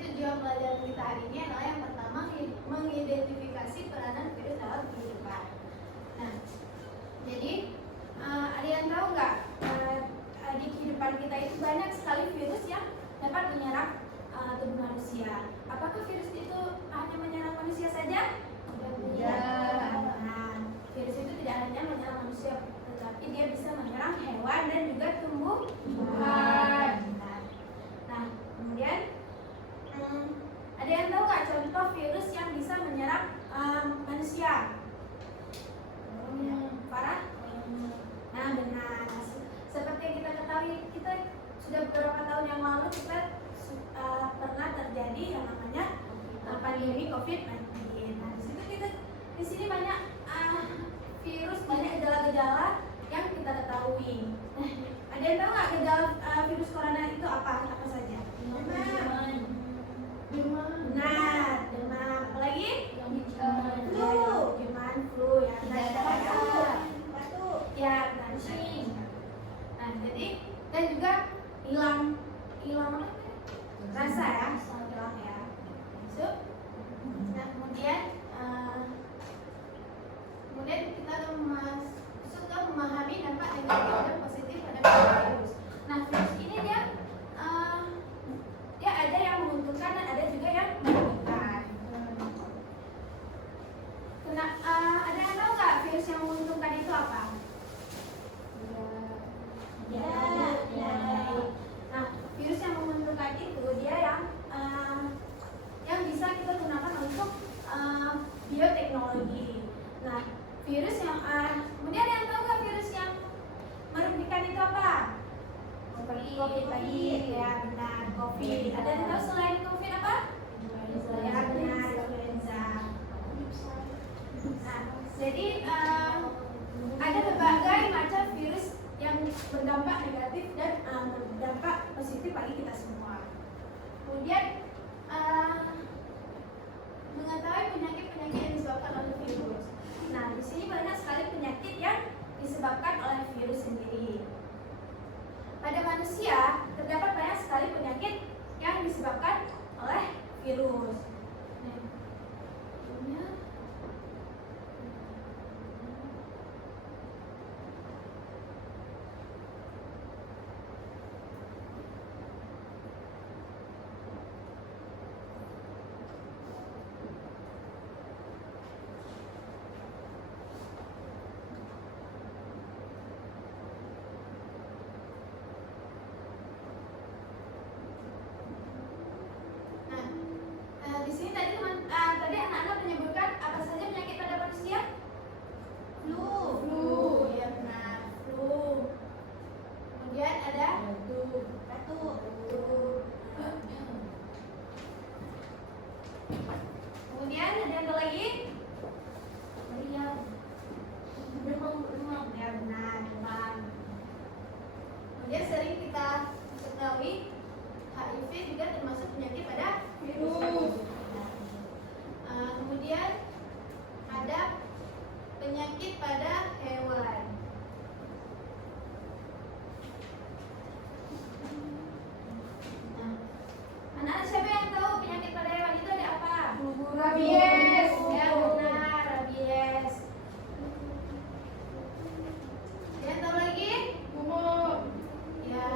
tujuan pelajaran kita hari ini adalah yang pertama mengidentifikasi peranan virus dalam kehidupan. Nah, jadi ada yang tahu nggak di kehidupan kita itu banyak sekali virus yang dapat menyerang tubuh manusia. Apakah virus itu hanya menyerang manusia saja? Tidak. Nah, virus itu tidak hanya menyerang manusia, tetapi dia bisa menyerang hewan dan juga tumbuh-tumbuhan. Nah, kemudian ada yang tahu nggak contoh virus yang bisa menyerang manusia? Parah? Nah, benar. Seperti yang kita ketahui, kita sudah beberapa tahun yang lalu kita pernah terjadi yang namanya pandemi COVID-19. Nah, di sini banyak virus, banyak gejala-gejala yang kita ketahui. Nah, ada yang tahu nggak gejala virus corona itu apa saja? Demam. Nah, demam. Apalagi? Flu. Flu ya. Batuk. Ya, kancing. Nah, jadi dan juga hilang rasa ya, hilang ya. Masuk. Nah, kemudian kita akan masuk ke memahami dampak negatif dan positif pada virus. Nah, virus ini dia ada yang menguntungkan dan ada juga yang merugikan. Ada yang tahu nggak virus yang menguntungkan itu apa? Nah, virus yang menguntungkan itu dia yang bisa kita gunakan untuk bioteknologi. Nah, virus yang kemudian yang tahu nggak virus yang merugikan itu apa? Seperti COVID tadi, ya benar, COVID. Ada yang tahu selain COVID apa? Ya benar, influenza. Nah, jadi ada berbagai macam virus yang berdampak negatif dan berdampak positif bagi kita semua. Kemudian mengetahui penyakit-penyakit yang disebabkan oleh virus. Nah, di sini banyak sekali penyakit yang disebabkan oleh virus sendiri. Pada manusia terdapat banyak sekali penyakit yang disebabkan oleh virus. Di sini tadi anak-anak menyebutkan apa saja penyakit pada manusia? Flu, ya benar, flu. Kemudian ada batuk. Kemudian ada yang lagi? Demam, ya benar, demam. Kemudian sering kita ketahui HIV juga termasuk penyakit pada virus. Kemudian ada penyakit pada hewan. Nah, anak-anak siapa yang tahu penyakit pada hewan itu ada apa? Rabies. Ya benar, rabies. Yang tahu lagi? Kumur. Ya.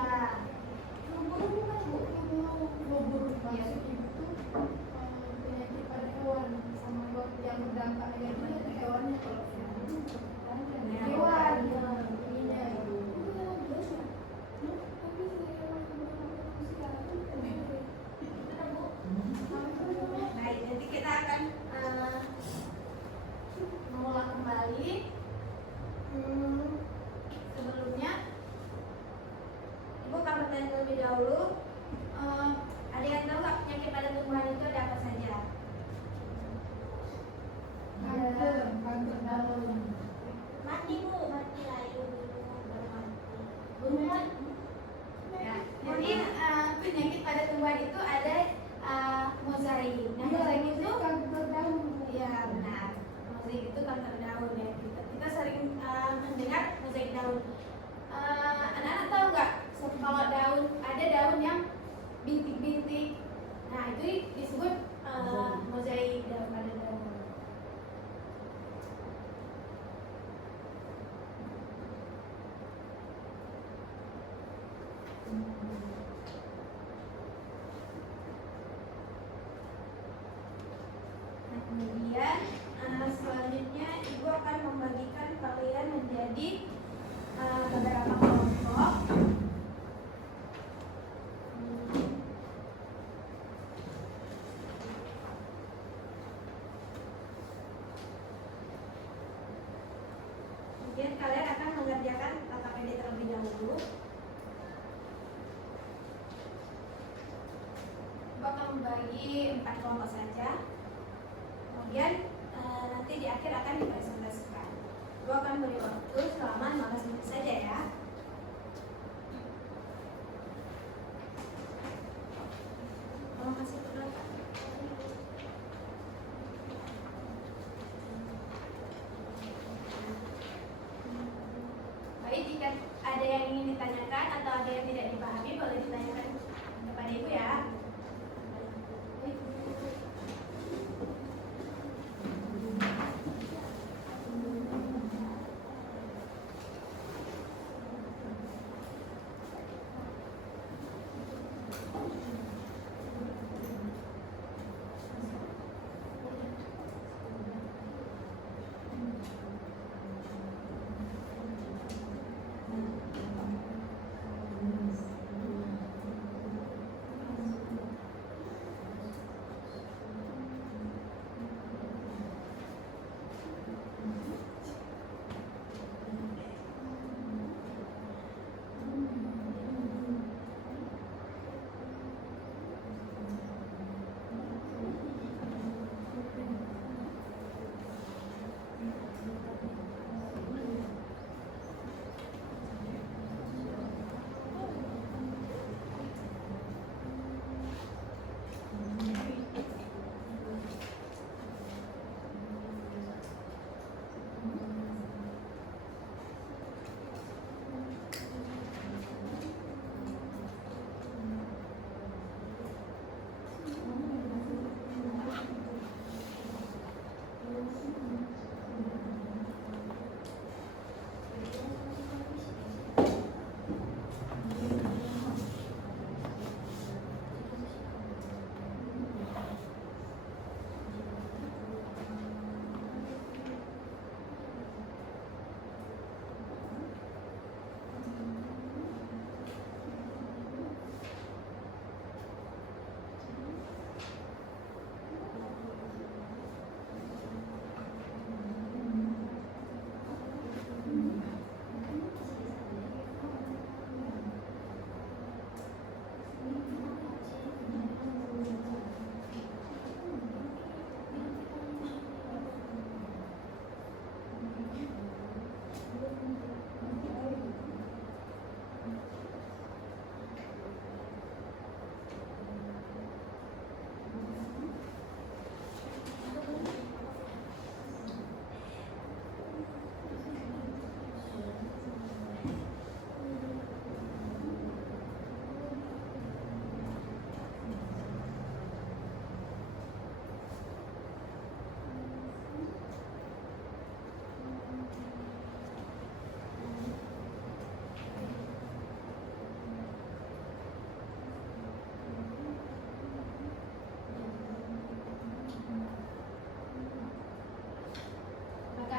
Kumur bukan ya. Penyakit pada hewan sama yang berdampak negatif itu hewannya kalau hewan. Baik, nanti kita akan mengulang kembali. Sebelumnya Ibu akan bertanya terlebih dahulu. Ada yang tahu nggak penyakit pada tumbuhan itu ada apa saja? Kanker daun. Mati Bu, mati layu mati. Ya, jadi penyakit pada tumbuhan itu ada mozaik. Nah, mozaik itu kanker daun. Ya benar. Mozaik itu kanker daun ya. Kita sering mendengar mozaik daun. Anak-anak tahu nggak kalau daun ada daun yang bagi 4 kelompok saja. Kemudian nanti di akhir akan dipresentasikan. Ibu akan beri waktu selama 15 menit saja ya. Tolong kasih pendapat. Baik, jika ada yang ingin ditanyakan atau ada yang tidak dipahami boleh ditanyakan kepada Ibu ya.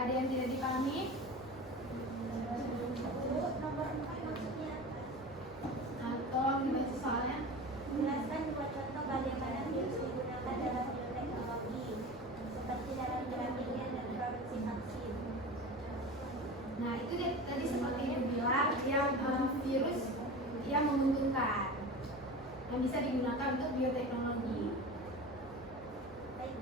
Ada yang tidak dipahami? Nomor 4 maksudnya apa? Nah, tolong dibaca soalnya. Jelaskan dua contoh bagaimana virus digunakan dalam bioteknologi, seperti dalam terapian dan produksi vaksin. Nah, itu tadi seperti yang bilang, yang virus yang menguntungkan, yang bisa digunakan untuk bioteknologi. Baik,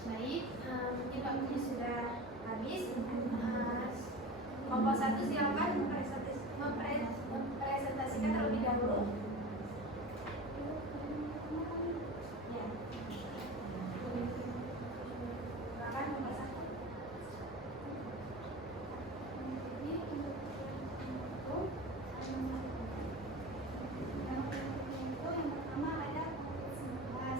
Baik, mungkin waktunya sudah habis. Kelompok 1 silakan mempresentasikan terlebih dahulu. Ya. Silakan kelompok 1. Jadi yang pertama ada kelas.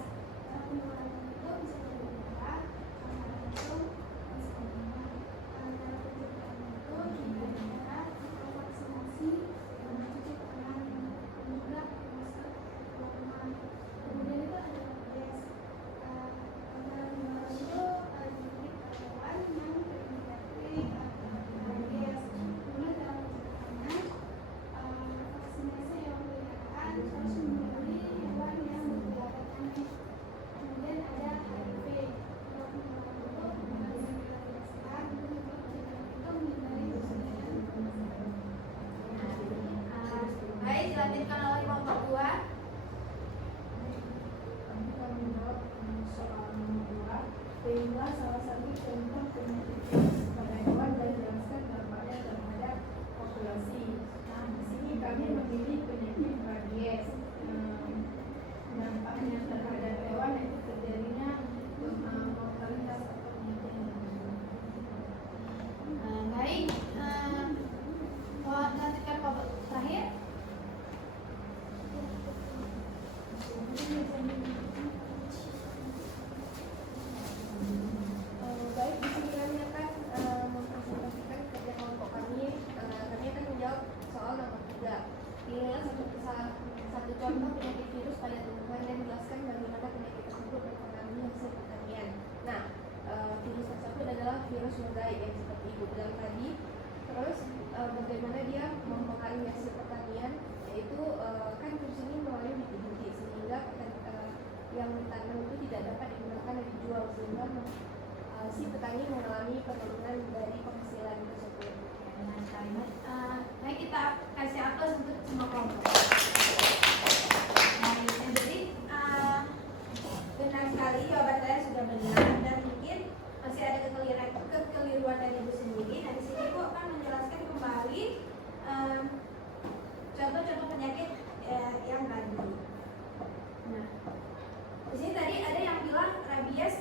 Baik, dilanjutkan oleh kelompok 2. Kami akan menjawab soal nomor 2. Sehingga salah satu contoh penyakit pada hewan dan jelaskan dampaknya terhadap populasi. Nah, di sini kami memilih penyakit rabies. Dampaknya terhadap hewan itu terjadinya mortalitas atau kematian. Baik, lanjutkan kelompok terakhir. Baik, di sini kami akan mempresentasikan kerja kelompok kami. Kami akan menjawab soal nomor 3. Pilihlah satu contoh penyakit virus pada tumbuhan dan jelaskan bagaimana penyakit tersebut mempengaruhi hasil pertanian. Nah, virus tersebut adalah virus mozaik yang seperti Ibu bilang tadi. Terus bagaimana dia mempengaruhi hasil pertanian, yaitu kan virus ini melalui bibit-bibit sehingga yang ditanam itu tidak dapat digunakan dan dijual, sehingga si petani mengalami penurunan dari penghasilan tersebut. Dengan kalimat, baik, kita kasih aplaus untuk semua kelompok. Baik, jadi benar sekali jawaban saya sudah benar, dan mungkin masih ada kekeliruan dari Ibu sendiri. Nah, di sini Ibu akan menjelaskan kembali contoh-contoh penyakit yang tadi. Nah, di sini tadi ada yang bilang rabies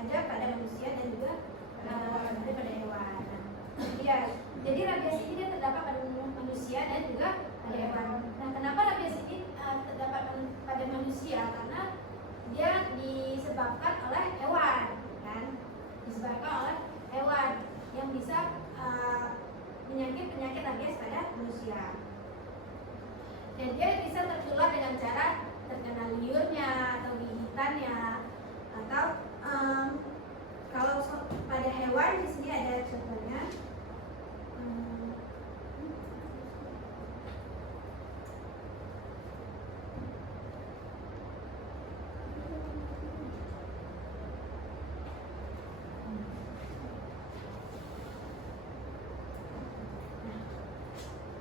ada pada manusia dan juga ada pada hewan. Ya, jadi rabies ini dia terdapat pada manusia dan juga pada hewan. Nah, kenapa rabies ini terdapat pada manusia? Karena dia disebabkan oleh hewan, kan? Disebabkan oleh hewan yang bisa penyakit rabies pada manusia. Dan dia bisa tertular dengan cara terkena liurnya atau gigitannya, atau kalau pada hewan di sini ada contohnya.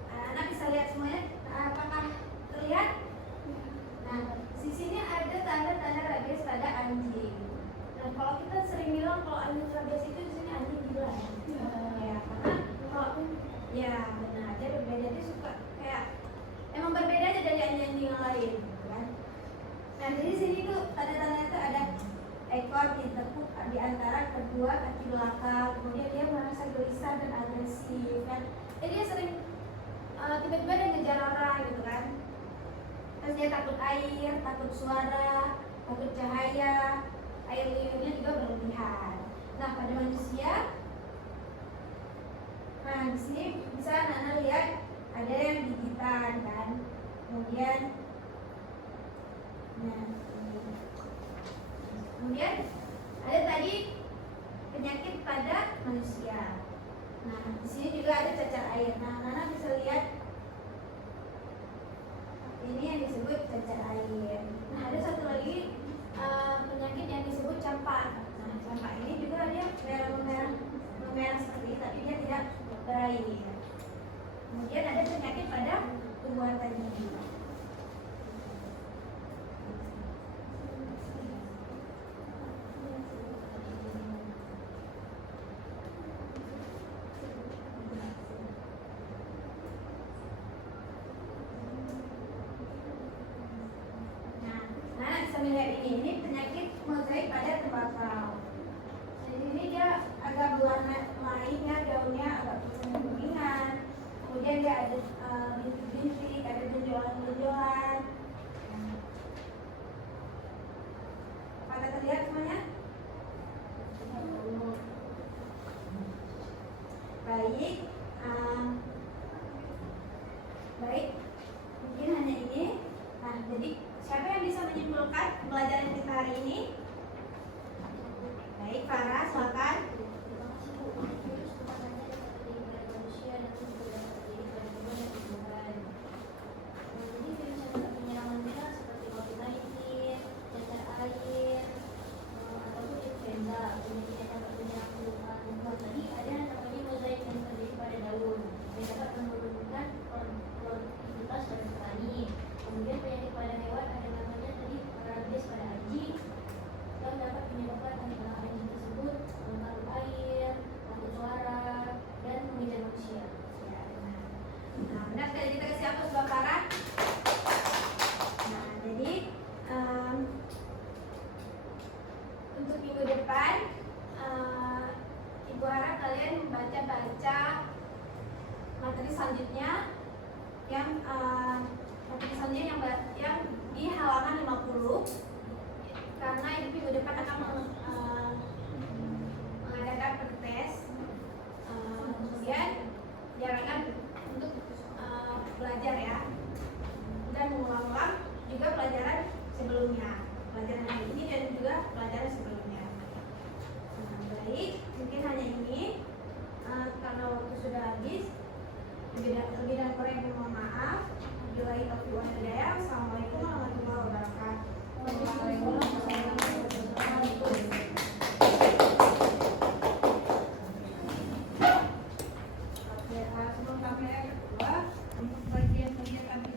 Anak bisa lihat semuanya, apakah terlihat? Nah, di sini ada tanda-tanda rabies pada anjing. Nah, kalau kita sering bilang kalau anjing rabies itu di sini anjing gila ya. Ya, karena kalau ya benar, dia berbeda, dia suka kayak emang berbeda aja dari anjing-anjing yang lain, gitu kan. Nah, jadi sini tuh tanda-tanda itu ada ekor ditekuk di antara kedua kaki belakang, kemudian dia merasa gelisah dan agresif, kan. Jadi dia sering tiba-tiba dia ngejar orang, gitu kan. Terus dia takut air, takut suara, takut cahaya, air liurnya juga berlebihan. Nah, pada manusia kemudian nah kemudian ada tadi penyakit pada manusia. Nah di sini juga ada cacar air. Nah Nana bisa lihat ini yang disebut cacar air. Nah ada satu lagi penyakit yang disebut campak. Nah campak ini juga dia merah seperti ini, tapi dia tidak berair. Kemudian ada penyakit pada tumbuhan tadi. Nah, bisa melihat ini penyakit mozaik pada tembakau. Jadi ini dia agak berwarna lainnya, daunnya agak kuning-kuningan. Kemudian dia ada bintik-bintik, ada benjolan-benjolan. Pada terlihat semuanya? Baik, baik. Mungkin hanya ini. Nah, jadi siapa yang bisa menyimpulkan pelajaran kita hari ini? Baik, Farah, silakan. Virus bukan hanya dapat terjadi pada manusia, namun juga dapat terjadi pada hewan dan tumbuhan. Jadi virus yang dapat menyerang manusia seperti COVID-19, cacar air, ataupun influenza. Penyakit yang dapat menyerang tumbuhan tadi ada namanya mozaik yang terjadi pada daun, yang dapat menurunkan produktivitas pada petani. Kemudian penyakit pada hewan ada namanya tadi rabies pada anjing, yang dapat menyebabkan anjing tersebut mengandung air, takut suara, dan mengejar manusia. Ya, benar. Nah, benar sekali, kita kasih aplaus buat Farah. Nah, jadi untuk minggu depan Ibu harap kalian membaca-baca materi selanjutnya yang yang di halaman 50, karena itu minggu depan akan mengadakan pretest. Kemudian diarahkan untuk belajar ya, dan mengulang-ulang juga pelajaran sebelumnya, pelajaran hari ini dan juga pelajaran sebelumnya. Baik, mungkin hanya ini karena waktu sudah habis. Lebih dan kurang mohon maaf. Wabillahi taufiq wal hidayah. Assalamualaikum warahmatullahi wabarakatuh. Sebelum kami yang kedua,